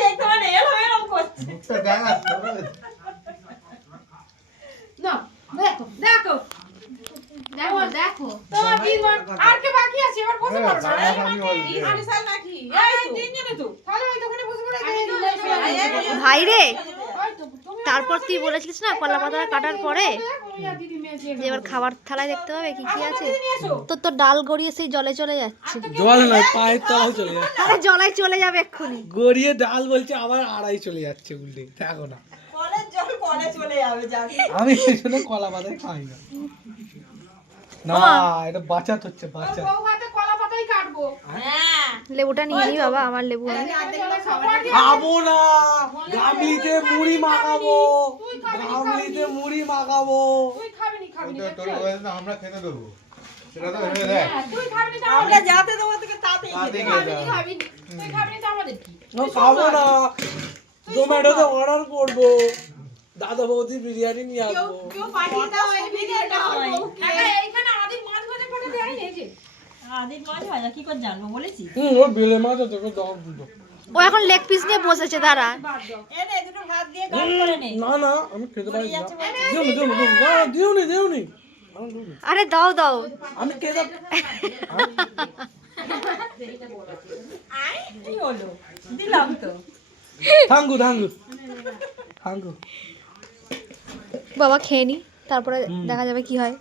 দেখতে মানে এরকম করছে না। দেখো দেখো দেখো দেখো তোমার জীবন আর কে বাকি আছে এবার বসে পড়ো না। এই আনিসাল নাকি এই তিনজনে তো তাহলে ওই দোকানে বসে পড়ো। ভাই রে, তারপর তুই বলেছিলিস না কলা পাতা কাটার পরে যে এবার খাবার থালায় দেখতে হবে কি কি আছে। তোর ডাল গড়িয়ে সেই জলে চলে যাচ্ছে। জল নয়, পায়ের তলায় চলে যাচ্ছে। আরে জলাই চলে যাবে এক্ষুনি। গড়িয়ে ডাল বলছে আবার আড়াই চলে যাচ্ছে উল্টে। দেখো না, কলের জল কলে চলে যাবে জানি। আমি এই জন্য কলা পাতায় খাই না। না এটা বাঁচাতে হচ্ছে, বাঁচা। বউ হাতে কলা পাতাই কাটবো। হ্যাঁ লেবুটা নিয়ে নি বাবা, আমার লেবু নেই। খাবো না, গামলিতে মুড়ি মাখাবো, গামলিতে মুড়ি মাখাবো। তুই খাবি নি খাবি নি তোর বয়স না, আমরা খেতে দেবো সেটা তো ভেবে দেখ। তুই খাবি নি আমরা যাতে তোমার থেকে তাতেই তাতেই খেতে খেতে খাবি নি তুই খাবি নি তো আমাদের কি। খাবো না, জোম্যাটোতে অর্ডার করবো, দাদা বৌদি বিরিয়ানি নিয়ে আসবো। কেউ পাঠিয়ে দাও এই ভিডিওটা হয়। এইখানে আদির মাছ ভাজা ফটো দেয় না এই যে আদির মাছ ভাজা কি করে জানবো বলেছি। ওর বেলে মাছ আছে, ওকে দাও দুটো। ও এখন লেগ পিস নিয়ে বসেছে, দাঁড়া। এনে দুটো ভাত দিয়ে গাল করে নে। না না, আমি খেতে পারি না। দিওনি দিওনি না, দিওনি দিওনি। আরে দাও দাও। আমি খেতে আই কি হলো দিলাম তো। থাঙ্গু থাঙ্গু থাঙ্গু। বাবা খেয়ে নি, তারপরে দেখা যাবে কি হয়।